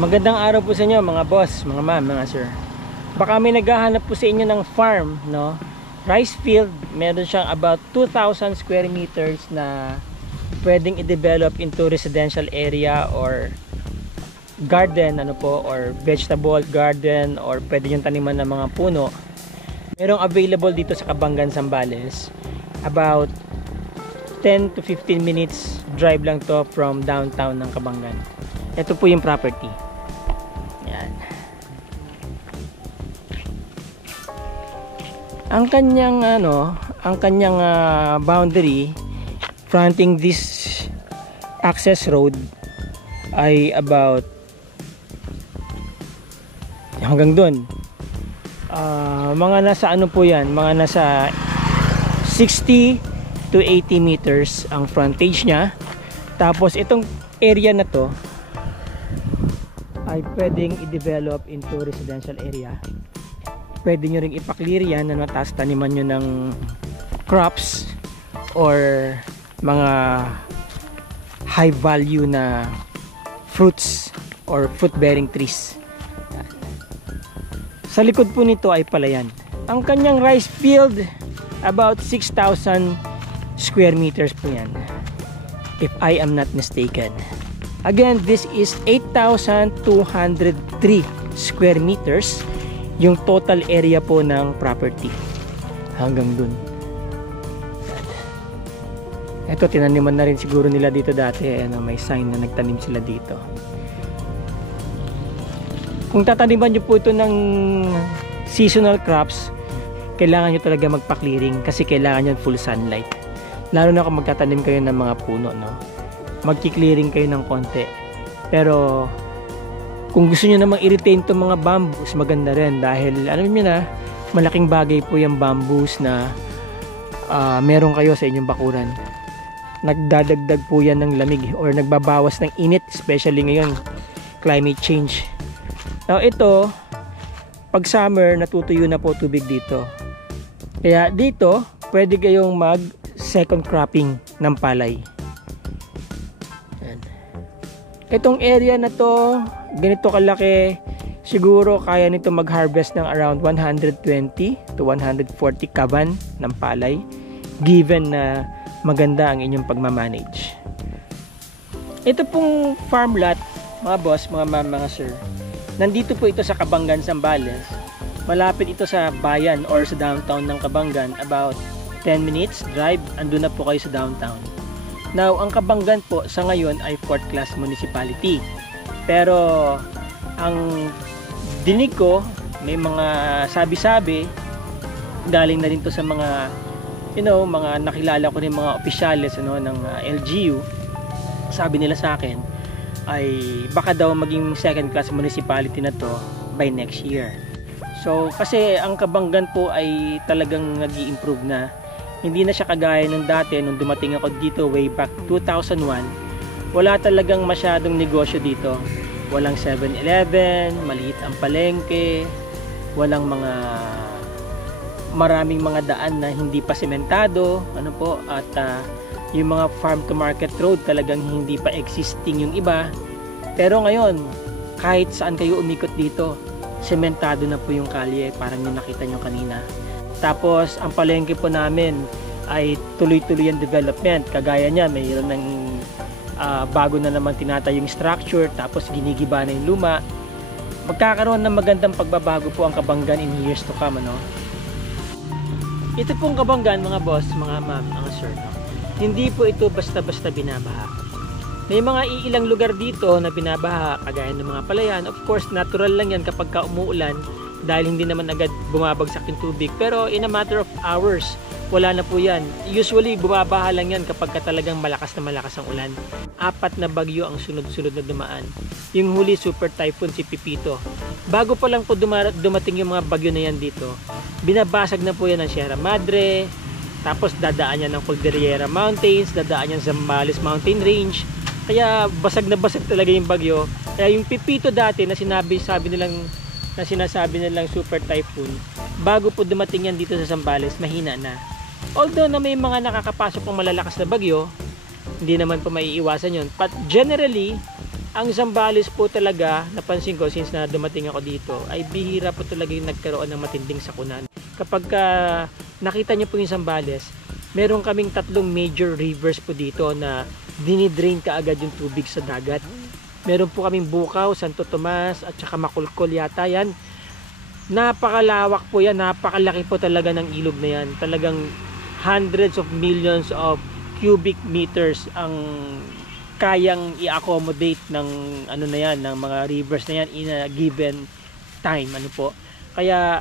Magandang araw po sa inyo mga boss, mga ma'am, mga sir. Baka may naghahanap po sa inyo ng farm, no? Rice field, meron siyang about 2,000 square meters na pwedeng i-develop into residential area or garden, ano po, or vegetable garden, or pwede yung taniman ng mga puno. Merong available dito sa Cabangan, Zambales. About 10 to 15 minutes drive lang to from downtown ng Cabangan. Ito po yung property. Yan. Ang kanyang boundary fronting this access road ay about hanggang doon. Mga nasa ano po yan, mga nasa 60 to 80 meters ang frontage niya. Tapos itong area na to ay pwedeng i-develop into residential area. Pwede nyo ring ipaklear yan na tapos taniman nyo ng crops or mga high value na fruits or fruit bearing trees. Sa likod po nito ay palayan. Ang kanyang rice field about 6,000 square meters po yan, if I am not mistaken. Again, this is 8,203 square meters yung total area po ng property hanggang dun. Ito, tinaniman na rin siguro nila dito dati, may sign na nagtanim sila dito. Kung tataniman nyo po ito ng seasonal crops, kailangan nyo talaga magpa-clearing kasi kailangan nyo full sunlight. Lalo na kung magtatanim kayo ng mga puno, no? Magki-clearing kayo ng konti. Pero kung gusto nyo namang i-retain itong mga bamboos, maganda rin dahil alam niyo na, malaking bagay po yung bamboos na meron kayo sa inyong bakuran. Nagdadagdag po yan ng lamig or nagbabawas ng init, especially ngayon climate change. Now ito, pag summer natutuyo na po tubig dito, kaya dito pwede kayong mag second cropping ng palay. Itong area na to, ganito kalaki, siguro kaya nito mag-harvest ng around 120 to 140 kaban ng palay, given na maganda ang inyong pagmamanage. Ito pong farm lot, mga boss, mga ma'am, mga sir, nandito po ito sa Cabangan, Zambales. Malapit ito sa bayan or sa downtown ng Cabangan, about 10 minutes drive, andun na po kayo sa downtown. Now, ang Cabangan po sa ngayon ay 4th class municipality. Pero ang dinig ko, may mga sabi-sabi, galing na rin to sa mga mga nakilala ko rin mga opisyales ng LGU. Sabi nila sa akin ay baka daw maging 2nd class municipality na to by next year. So, kasi ang Cabangan po ay talagang nag-i-improve na. Hindi na siya kagaya nung dati nung dumating ako dito way back 2001. Wala talagang masyadong negosyo dito. Walang 7-Eleven, maliit ang palengke, walang maraming mga daan na hindi pa sementado, at yung mga farm to market road talagang hindi pa existing yung iba. Pero ngayon, kahit saan kayo umikot dito, sementado na po yung kalye, parang yung nakita nyo kanina. Tapos ang palengke po namin ay tuloy-tuloy ang development. Kagaya niya, mayroon ng bago na naman tinatayong structure, tapos ginigiba na yung luma. Magkakaroon ng magandang pagbabago po ang Cabangan in years to come, Ito pong Cabangan, mga boss, mga ma'am, mga sir, hindi po ito basta-basta binabaha. May mga iilang lugar dito na binabaha, kagaya ng mga palayan. Of course, natural lang yan kapag umuulan dahil hindi naman agad bumabagsak yung tubig. Pero in a matter of hours, wala na po yan. Usually, bumabaha lang yan kapag talagang malakas na malakas ang ulan. 4 na bagyo ang sunod-sunod na dumaan. Yung huli, super typhoon si Pipito. Bago pa lang po dumating yung mga bagyo na yan dito, binabasag na po yan ng Sierra Madre, tapos dadaan yan ng Cordillera Mountains, dadaan yan sa Zambales Mountain Range. Kaya basag na basag talaga yung bagyo. Kaya yung Pipito dati na sinasabi nilang super typhoon, bago po dumating yan dito sa Zambales, mahina na. Although na may mga nakakapasok ng malalakas na bagyo, hindi naman po maiiwasan yun. But generally, Ang Zambales po talaga, napansin ko since na dumating ako dito, ay bihira po talaga yung nagkaroon ng matinding sakunan. Kapag nakita niyo po yung Zambales, meron kaming 3 major rivers po dito na dinidrain kaagad yung tubig sa dagat. Meron po kaming Bukaw, Santo Tomas at saka Makulkol yata yan. Napakalawak po yan, napakalaki po talaga ng ilog na yan. Talagang hundreds of millions of cubic meters ang kayang i-accommodate ng ano na yan, ng mga rivers na yan in a given time. Ano po? Kaya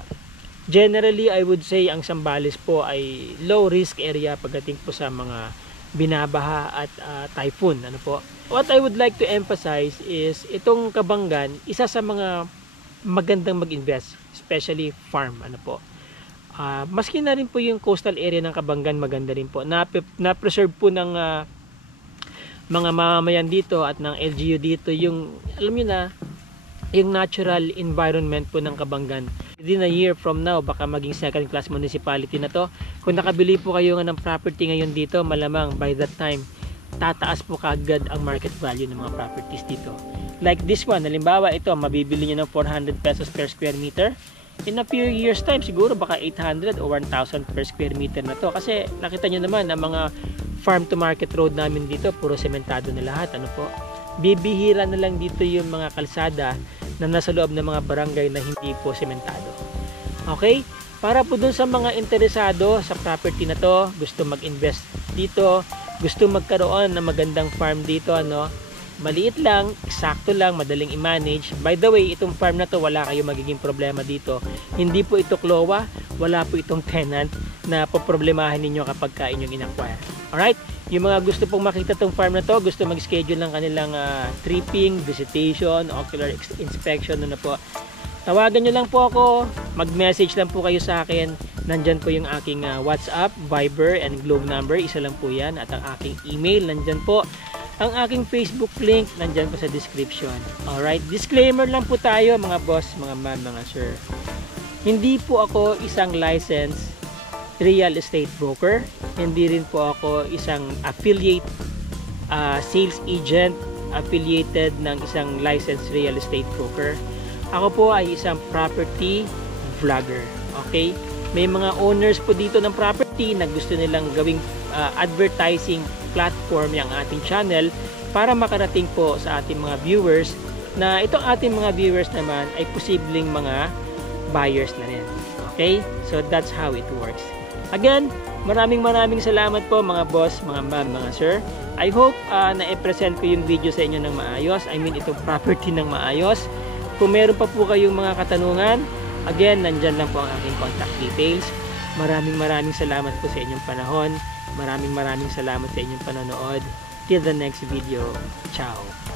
generally I would say ang Zambales po ay low risk area pagdating po sa mga binabaha at typhoon. Ano po? What I would like to emphasize is itong Kabangan, isa sa mga magandang mag-invest, especially farm. Ano po? Maski na rin po yung coastal area ng Kabangan, maganda rin po. Na-preserve po ng mga mamamayan dito at ng LGU dito yung, alam niyo na, yung natural environment po ng Kabangan. Within a year from now, baka maging second class municipality na to. Kung nakabili po kayo ng property ngayon dito, malamang by that time, tataas po kaagad ang market value ng mga properties dito. Like this one, halimbawa ito, mabibili nyo ng 400 pesos per square meter. In a few years time, siguro baka 800 o 1,000 per square meter na to. Kasi nakita nyo naman, ang mga farm to market road namin dito, puro sementado na lahat. Ano po? Bibihira na lang dito yung mga kalsada na nasa loob ng mga barangay na hindi po sementado. Okay? Para po dun sa mga interesado sa property na to, gusto mag-invest dito, gusto magkaroon ng magandang farm dito, ano, maliit lang, eksakto lang, madaling i-manage. By the way, itong farm na to, wala kayo magiging problema dito. Hindi po ito klowa, wala po itong tenant na poproblemahin ninyo kapag inyong in-acquire. Alright? Yung mga gusto pong makita itong farm na to, gusto mag-schedule ng kanilang tripping, visitation, ocular inspection, ano po. Tawagan nyo lang po ako, mag-message lang po kayo sa akin. Nandyan po yung aking WhatsApp, Viber, and Globe number. Isa lang po yan. At ang aking email, nandyan po. Ang aking Facebook link, nandyan po sa description. Alright, disclaimer lang po tayo mga boss, mga ma'am, mga sir. Hindi po ako isang licensed real estate broker. Hindi rin po ako isang affiliate sales agent affiliated ng isang licensed real estate broker. Ako po ay isang property vlogger. Okay? May mga owners po dito ng property na gusto nilang gawing advertising platform yung ating channel para makarating po sa ating mga viewers na itong ating mga viewers naman ay posibleng mga buyers na rin. Okay? So that's how it works. Again, maraming salamat po mga boss, mga ma'am, mga sir. I hope na-present ko yung video sa inyo ng maayos. I mean itong property ng maayos. Kung meron pa po kayong mga katanungan, again, nandyan lang po ang aking contact details. Maraming salamat po sa inyong panahon. Maraming salamat sa inyong panonood. Till the next video. Ciao.